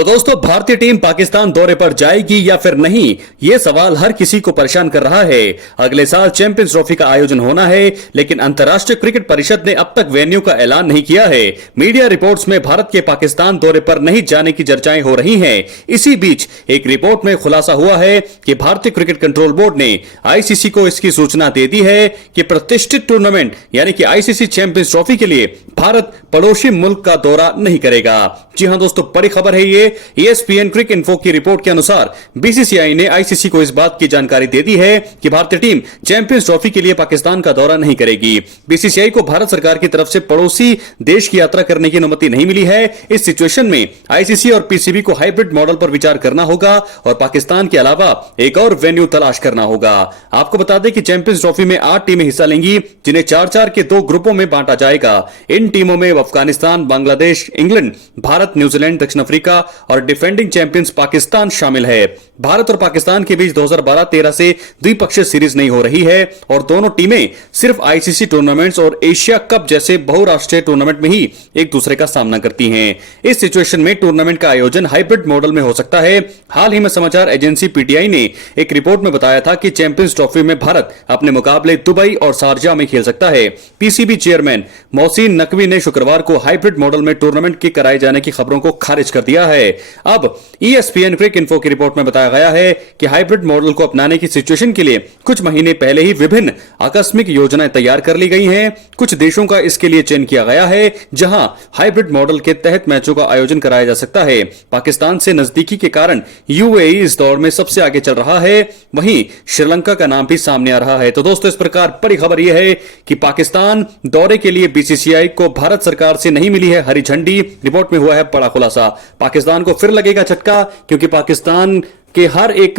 तो दोस्तों, भारतीय टीम पाकिस्तान दौरे पर जाएगी या फिर नहीं, यह सवाल हर किसी को परेशान कर रहा है। अगले साल चैंपियंस ट्रॉफी का आयोजन होना है, लेकिन अंतर्राष्ट्रीय क्रिकेट परिषद ने अब तक वेन्यू का ऐलान नहीं किया है। मीडिया रिपोर्ट्स में भारत के पाकिस्तान दौरे पर नहीं जाने की चर्चाएं हो रही हैं। इसी बीच एक रिपोर्ट में खुलासा हुआ है कि भारतीय क्रिकेट कंट्रोल बोर्ड ने आईसीसी को इसकी सूचना दे दी है कि प्रतिष्ठित टूर्नामेंट यानी कि आईसीसी चैंपियंस ट्रॉफी के लिए भारत पड़ोसी मुल्क का दौरा नहीं करेगा। जी हां दोस्तों, बड़ी खबर है ये। ESPN क्रिक इन्फो की रिपोर्ट के अनुसार बीसीसीआई ने आईसीसी को इस बात की जानकारी दे दी है कि भारतीय टीम चैंपियंस ट्रॉफी के लिए पाकिस्तान का दौरा नहीं करेगी। बीसीसीआई को भारत सरकार की तरफ से पड़ोसी देश की यात्रा करने की अनुमति नहीं मिली है। इस सिचुएशन में आईसीसी और पीसीबी को हाइब्रिड मॉडल पर विचार करना होगा और पाकिस्तान के अलावा एक और वेन्यू तलाश करना होगा। आपको बता दें कि चैंपियंस ट्रॉफी में 8 टीमें हिस्सा लेंगी, जिन्हें 4-4 के 2 ग्रुपों में बांटा जाएगा। इन टीमों में अफगानिस्तान, बांग्लादेश, इंग्लैंड, भारत, न्यूजीलैंड, दक्षिण अफ्रीका और डिफेंडिंग चैंपियंस पाकिस्तान शामिल है। भारत और पाकिस्तान के बीच 2012-13 से द्विपक्षीय सीरीज नहीं हो रही है और दोनों टीमें सिर्फ आईसीसी टूर्नामेंट्स और एशिया कप जैसे बहुराष्ट्रीय टूर्नामेंट में ही एक दूसरे का सामना करती हैं। इस सिचुएशन में टूर्नामेंट का आयोजन हाइब्रिड मॉडल में हो सकता है। हाल ही में समाचार एजेंसी पीटीआई ने एक रिपोर्ट में बताया था कि चैंपियंस ट्रॉफी में भारत अपने मुकाबले दुबई और शारजाह में खेल सकता है। पीसीबी चेयरमैन मोहसिन नकवी ने शुक्रवार को हाइब्रिड मॉडल में टूर्नामेंट के कराए जाने की खबरों को खारिज कर दिया है। अब ESPN क्रिक इन्फो की रिपोर्ट में बताया गया है कि हाइब्रिड मॉडल को अपनाने की सिचुएशन के लिए कुछ महीने पहले ही विभिन्न आकस्मिक योजनाएं तैयार कर ली गई हैं। कुछ देशों का इसके लिए चयन किया गया है जहां हाइब्रिड मॉडल के तहत मैचों का आयोजन कराया जा सकता है। पाकिस्तान से नजदीकी के कारण यूएई इस दौर में सबसे आगे चल रहा है, वहीं श्रीलंका का नाम भी सामने आ रहा है। तो दोस्तों, इस प्रकार बड़ी खबर यह है कि पाकिस्तान दौरे के लिए बीसीसीआई को भारत सरकार से नहीं मिली है हरी झंडी। रिपोर्ट में हुआ है बड़ा खुलासा। पाकिस्तान को फिर लगेगा झटका, क्योंकि पाकिस्तान के हर एक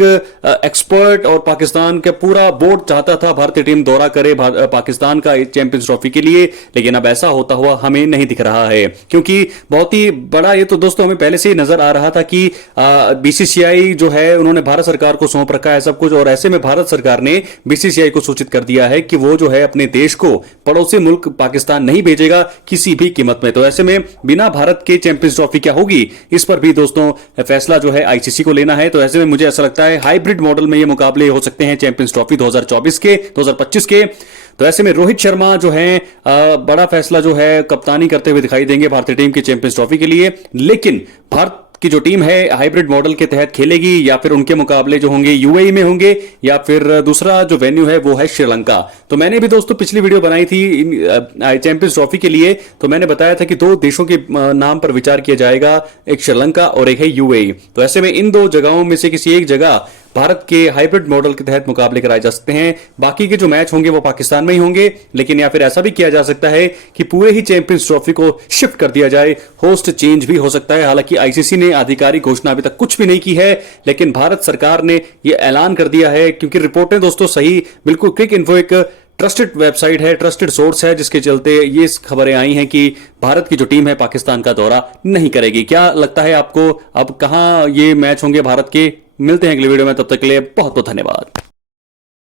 एक्सपर्ट और पाकिस्तान का पूरा बोर्ड चाहता था भारतीय टीम दौरा करे पाकिस्तान का चैंपियंस ट्रॉफी के लिए, लेकिन अब ऐसा होता हुआ हमें नहीं दिख रहा है। क्योंकि बहुत ही बड़ा ये तो दोस्तों हमें पहले से ही नजर आ रहा था कि बीसीसीआई जो है उन्होंने भारत सरकार को सौंप रखा है सब कुछ, और ऐसे में भारत सरकार ने बीसीसीआई को सूचित कर दिया है कि वो जो है अपने देश को पड़ोसी मुल्क पाकिस्तान नहीं भेजेगा किसी भी कीमत में। तो ऐसे में बिना भारत के चैंपियंस ट्रॉफी क्या होगी, इस पर भी दोस्तों फैसला जो है आईसीसी को लेना है। तो ऐसे मुझे ऐसा लगता है हाइब्रिड मॉडल में ये मुकाबले हो सकते हैं चैंपियंस ट्रॉफी 2024 के 2025 के। तो ऐसे में रोहित शर्मा जो है बड़ा फैसला जो है कप्तानी करते हुए दिखाई देंगे भारतीय टीम की चैंपियंस ट्रॉफी के लिए। लेकिन भारत की जो टीम है हाइब्रिड मॉडल के तहत खेलेगी या फिर उनके मुकाबले जो होंगे यूएई में होंगे या फिर दूसरा जो वेन्यू है वो है श्रीलंका। तो मैंने भी दोस्तों पिछली वीडियो बनाई थी चैंपियंस ट्रॉफी के लिए, तो मैंने बताया था कि 2 देशों के नाम पर विचार किया जाएगा, एक श्रीलंका और एक है यूएई। तो ऐसे में इन 2 जगहों में से किसी एक जगह भारत के हाइब्रिड मॉडल के तहत मुकाबले कराए जा सकते हैं। बाकी के जो मैच होंगे वो पाकिस्तान में ही होंगे, लेकिन या फिर ऐसा भी किया जा सकता है कि पूरे ही चैंपियंस ट्रॉफी को शिफ्ट कर दिया जाए, होस्ट चेंज भी हो सकता है। हालांकि आईसीसी ने आधिकारिक घोषणा अभी तक कुछ भी नहीं की है, लेकिन भारत सरकार ने यह ऐलान कर दिया है, क्योंकि रिपोर्टें दोस्तों सही बिल्कुल क्रिक इन्फो एक ट्रस्टेड वेबसाइट है, ट्रस्टेड सोर्स है, जिसके चलते ये खबरें आई हैं कि भारत की जो टीम है पाकिस्तान का दौरा नहीं करेगी। क्या लगता है आपको, अब कहां ये मैच होंगे भारत के? मिलते हैं अगली वीडियो में, तब तक के लिए बहुत बहुत धन्यवाद।